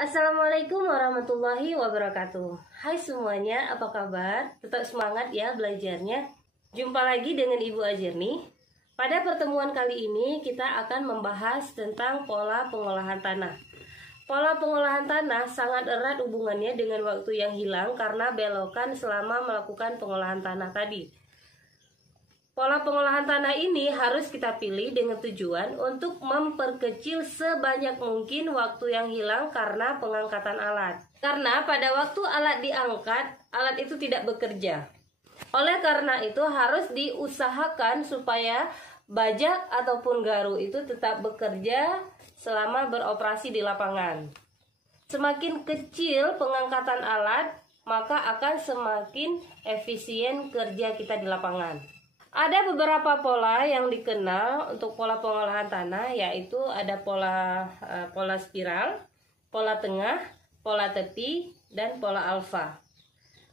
Assalamualaikum warahmatullahi wabarakatuh. Hai semuanya, apa kabar? Tetap semangat ya belajarnya. Jumpa lagi dengan Ibu Azirni. Pada pertemuan kali ini kita akan membahas tentang pola pengolahan tanah. Pola pengolahan tanah sangat erat hubungannya dengan waktu yang hilang karena belokan selama melakukan pengolahan tanah tadi. Pola pengolahan tanah ini harus kita pilih dengan tujuan untuk memperkecil sebanyak mungkin waktu yang hilang karena pengangkatan alat. Karena pada waktu alat diangkat, alat itu tidak bekerja. Oleh karena itu harus diusahakan supaya bajak ataupun garu itu tetap bekerja selama beroperasi di lapangan. Semakin kecil pengangkatan alat, maka akan semakin efisien kerja kita di lapangan. Ada beberapa pola yang dikenal untuk pola pengolahan tanah, yaitu ada pola spiral, pola tengah, pola tepi, dan pola alfa.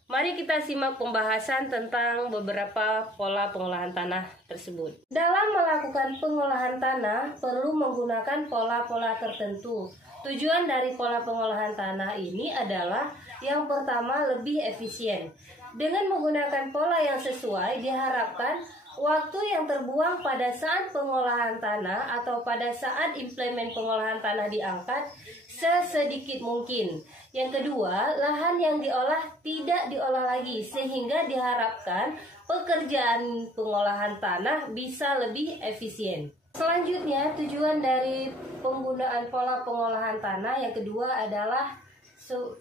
Mari kita simak pembahasan tentang beberapa pola pengolahan tanah tersebut. Dalam melakukan pengolahan tanah perlu menggunakan pola-pola tertentu. Tujuan dari pola pengolahan tanah ini adalah yang pertama lebih efisien. Dengan menggunakan pola yang sesuai diharapkan waktu yang terbuang pada saat pengolahan tanah atau pada saat implemen pengolahan tanah diangkat sesedikit mungkin. Yang kedua, lahan yang diolah tidak diolah lagi sehingga diharapkan pekerjaan pengolahan tanah bisa lebih efisien. Selanjutnya, tujuan dari penggunaan pola pengolahan tanah yang kedua adalah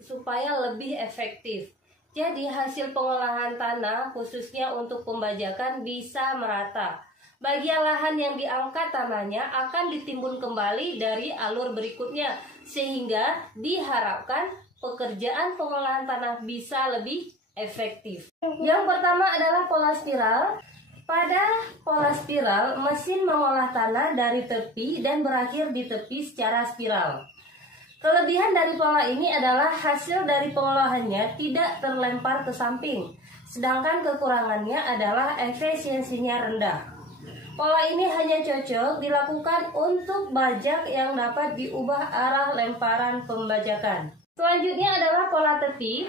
supaya lebih efektif. Jadi hasil pengolahan tanah khususnya untuk pembajakan bisa merata. Bagian lahan yang diangkat tanahnya akan ditimbun kembali dari alur berikutnya sehingga diharapkan pekerjaan pengolahan tanah bisa lebih efektif. Yang pertama adalah pola spiral. Pada pola spiral, mesin mengolah tanah dari tepi dan berakhir di tepi secara spiral. Kelebihan dari pola ini adalah hasil dari pengolahannya tidak terlempar ke samping, sedangkan kekurangannya adalah efisiensinya rendah. Pola ini hanya cocok dilakukan untuk bajak yang dapat diubah arah lemparan pembajakan. Selanjutnya adalah pola tepi.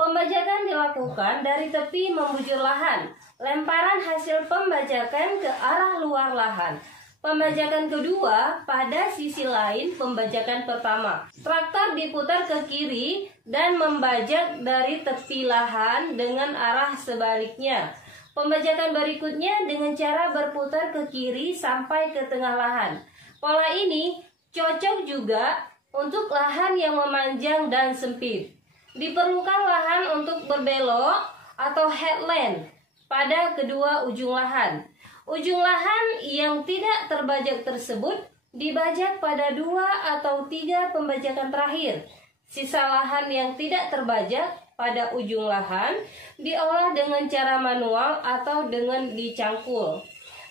Pembajakan dilakukan dari tepi membujur lahan. Lemparan hasil pembajakan ke arah luar lahan. Pembajakan kedua pada sisi lain pembajakan pertama. Traktor diputar ke kiri dan membajak dari tepi lahan dengan arah sebaliknya. Pembajakan berikutnya dengan cara berputar ke kiri sampai ke tengah lahan. Pola ini cocok juga untuk lahan yang memanjang dan sempit. Diperlukan lahan untuk berbelok atau headland pada kedua ujung lahan. Ujung lahan yang tidak terbajak tersebut dibajak pada 2 atau 3 pembajakan terakhir. Sisa lahan yang tidak terbajak pada ujung lahan diolah dengan cara manual atau dengan dicangkul.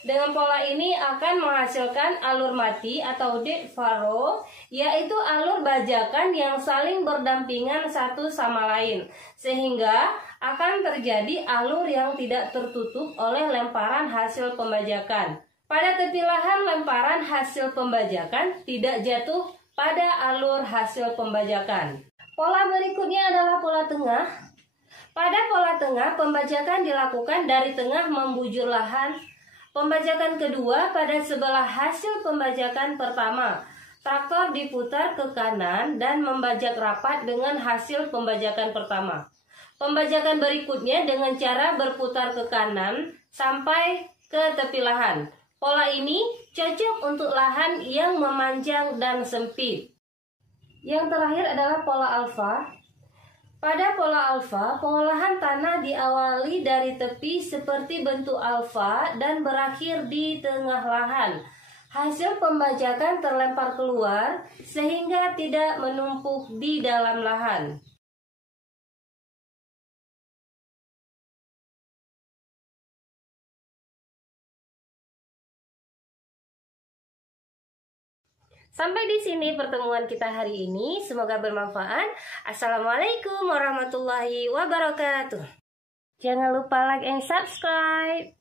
Dengan pola ini akan menghasilkan alur mati atau dead furrow, yaitu alur bajakan yang saling berdampingan satu sama lain, sehingga akan terjadi alur yang tidak tertutup oleh lemparan hasil pembajakan. Pada tepi lahan, lemparan hasil pembajakan tidak jatuh pada alur hasil pembajakan. Pola berikutnya adalah pola tengah. Pada pola tengah, pembajakan dilakukan dari tengah membujur lahan. Pembajakan kedua pada sebelah hasil pembajakan pertama. Traktor diputar ke kanan dan membajak rapat dengan hasil pembajakan pertama. Pembajakan berikutnya dengan cara berputar ke kanan sampai ke tepi lahan. Pola ini cocok untuk lahan yang memanjang dan sempit. Yang terakhir adalah pola alfa. Pada pola alfa, pengolahan tanah diawali dari tepi seperti bentuk alfa dan berakhir di tengah lahan. Hasil pembajakan terlempar keluar sehingga tidak menumpuk di dalam lahan. Sampai di sini pertemuan kita hari ini. Semoga bermanfaat. Assalamualaikum warahmatullahi wabarakatuh. Jangan lupa like and subscribe.